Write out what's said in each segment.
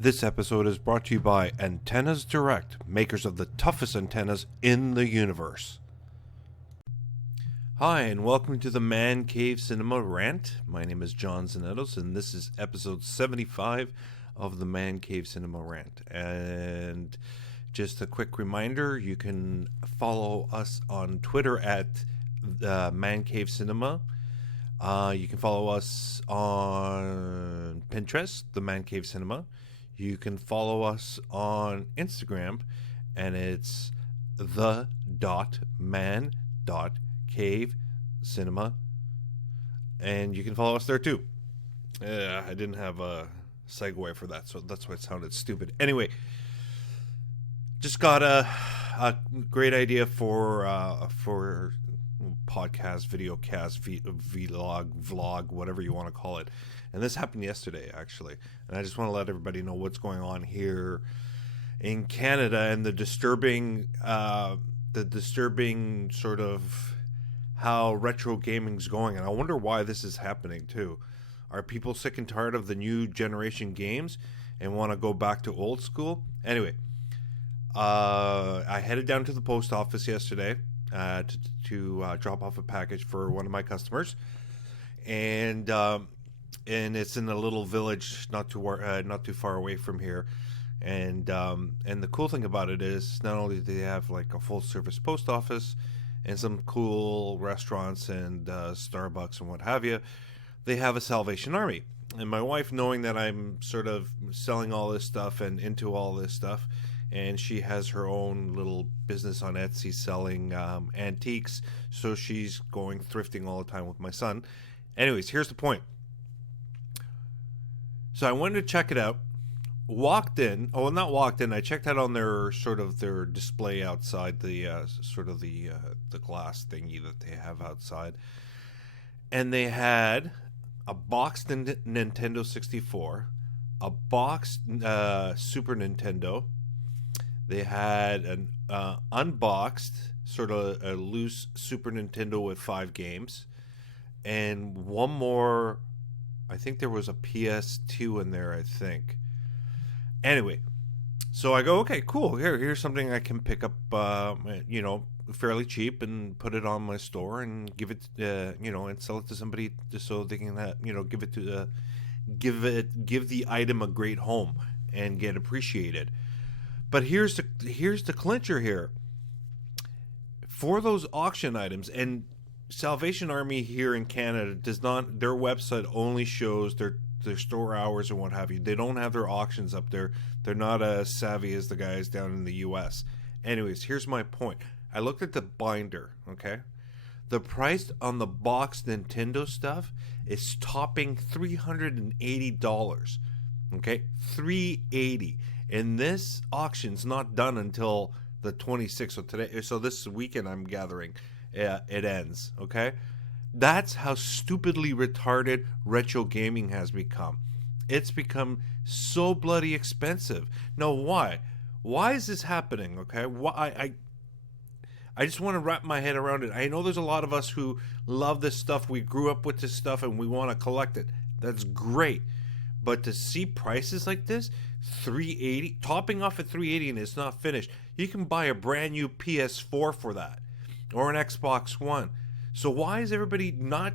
This episode is brought to you by Antennas Direct, makers of the toughest antennas in the universe. Hi, and welcome to the Man Cave Cinema Rant. My name is John Zanettos, and this is episode 75 of the Man Cave Cinema Rant. And just a quick reminder, you can follow us on Twitter at Man Cave Cinema. You can follow us on Pinterest, the Man Cave Cinema. You can follow us on Instagram, and it's the.man.cavecinema. And you can follow us there too. I didn't have a segue for that, so that's why it sounded stupid. Anyway, just got a great idea for podcast, videocast, vlog, whatever you want to call it. And this happened yesterday, actually. And I just want to let everybody know what's going on here in Canada and the disturbing sort of how retro gaming's going. And I wonder why this is happening too. Are people sick and tired of the new generation games and want to go back to old school? Anyway, I headed down to the post office yesterday to drop off a package for one of my customers, and it's in a little village not too far away from here, and the cool thing about it is not only do they have like a full service post office and some cool restaurants and Starbucks and what have you, they have a Salvation Army. And my wife, knowing that I'm sort of selling all this stuff and into all this stuff, and she has her own little business on Etsy selling antiques, so she's going thrifting all the time with my son. Anyways, here's the point. So I wanted to check it out. I checked out on their display outside, the glass thingy that they have outside. And they had a boxed Nintendo 64, a boxed Super Nintendo. They had an unboxed, sort of a loose Super Nintendo with 5 games. And one more, I think there was a PS2 in there, I think. Anyway, so I go, okay, cool. Here's something I can pick up, fairly cheap and put it on my store and give it, and sell it to somebody just so they can, give the item a great home and get appreciated. But here's the clincher here. For those auction items, and Salvation Army here in Canada does not, their website only shows their store hours and what have you. They don't have their auctions up there. They're not as savvy as the guys down in the US. Anyways, here's my point. I looked at the binder, okay? The price on the boxed Nintendo stuff is topping $380. Okay? $380. And this auction's not done until the 26th. So this weekend, I'm gathering, it ends. Okay, that's how stupidly retarded retro gaming has become. It's become so bloody expensive. Now, why? Why is this happening? Okay, why? I just want to wrap my head around it. I know there's a lot of us who love this stuff. We grew up with this stuff, and we want to collect it. That's great. But to see prices like this, $380, topping off at $380, and it's not finished. You can buy a brand new PS4 for that, or an Xbox One. So why is everybody not?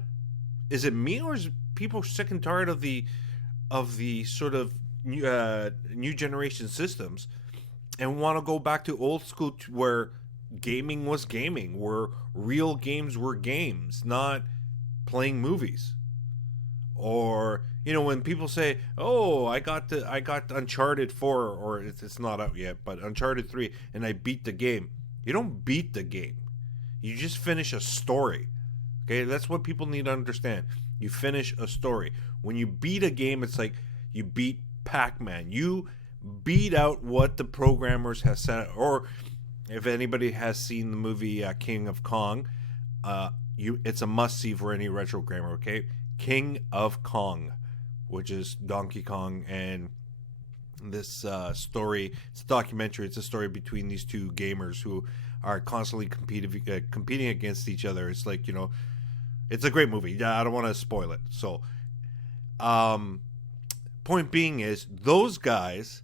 Is it me, or is people sick and tired of the sort of new generation systems, and want to go back to old school where gaming was gaming, where real games were games, not playing movies? Or, when people say, "Oh, I got Uncharted 4, or it's not out yet, but Uncharted 3, and I beat the game." You don't beat the game. You just finish a story. Okay, that's what people need to understand. You finish a story. When you beat a game, it's like you beat Pac-Man. You beat out what the programmers have set. Or if anybody has seen the movie King of Kong, it's a must-see for any retro gamer. Okay. King of Kong, which is Donkey Kong, and this story, it's a documentary. It's a story between these two gamers who are constantly competing against each other. It's like, it's a great movie. I don't want to spoil it. So, point being is those guys,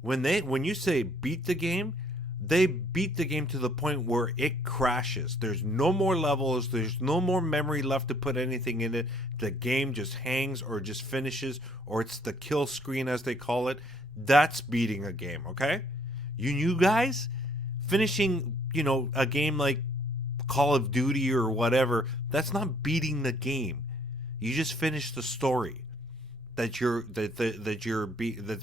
when you say beat the game, they beat the game to the point where it crashes. There's no more levels. There's no more memory left to put anything in it. The game just hangs or just finishes, or it's the kill screen as they call it. That's beating a game, okay? You guys finishing, a game like Call of Duty or whatever, that's not beating the game. You just finished the story that's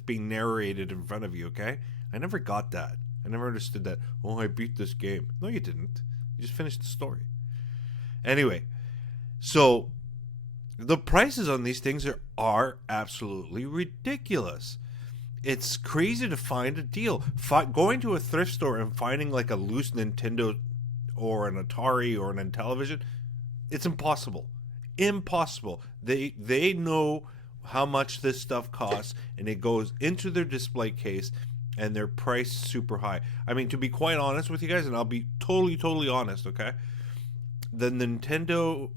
being narrated in front of you, okay? I never got that. I never understood that. Oh, I beat this game. No, you didn't. You just finished the story. Anyway, so the prices on these things are absolutely ridiculous. It's crazy to find a deal. Going to a thrift store and finding like a loose Nintendo or an Atari or an Intellivision, it's impossible. Impossible. They know how much this stuff costs, and it goes into their display case, and they're priced super high. I mean, to be quite honest with you guys, and I'll be totally honest, okay? The Nintendo,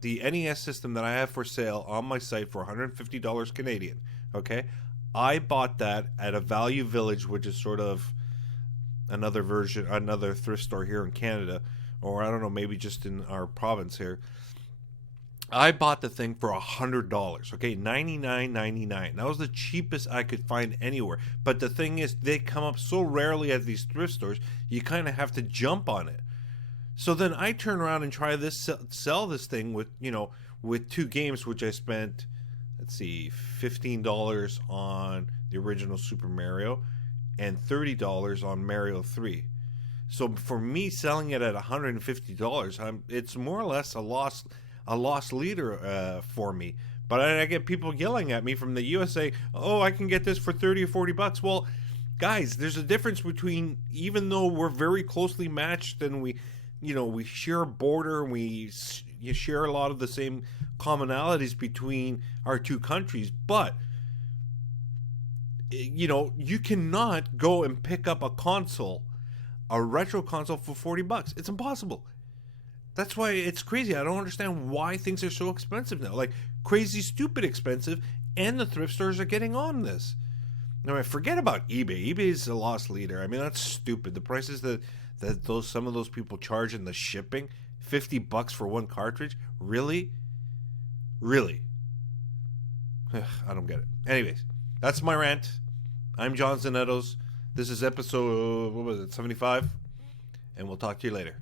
the NES system that I have for sale on my site for $150 Canadian, okay? I bought that at a Value Village, which is sort of another thrift store here in Canada, or I don't know, maybe just in our province here. I bought the thing for $100, okay, $99.99. That was the cheapest I could find anywhere. But the thing is, they come up so rarely at these thrift stores, you kind of have to jump on it. So then I turn around and try sell this thing with two games, which I spent, let's see, $15 on the original Super Mario and $30 on Mario 3. So for me selling it at $150, it's more or less a loss leader for me. But I get people yelling at me from the USA, oh, I can get this for 30 or 40 bucks. Well, guys, there's a difference between, even though we're very closely matched and we share a border and we share a lot of the same commonalities between our two countries, but you cannot go and pick up a retro console for 40 bucks. It's impossible. That's why it's crazy. I don't understand why things are so expensive now. Like, crazy, stupid expensive, and the thrift stores are getting on this. Now, forget about eBay. eBay is a loss leader. I mean, that's stupid. The prices that some of those people charge in the shipping, $50 for one cartridge, really? I don't get it. Anyways, that's my rant. I'm John Zanettos. This is episode, 75? And we'll talk to you later.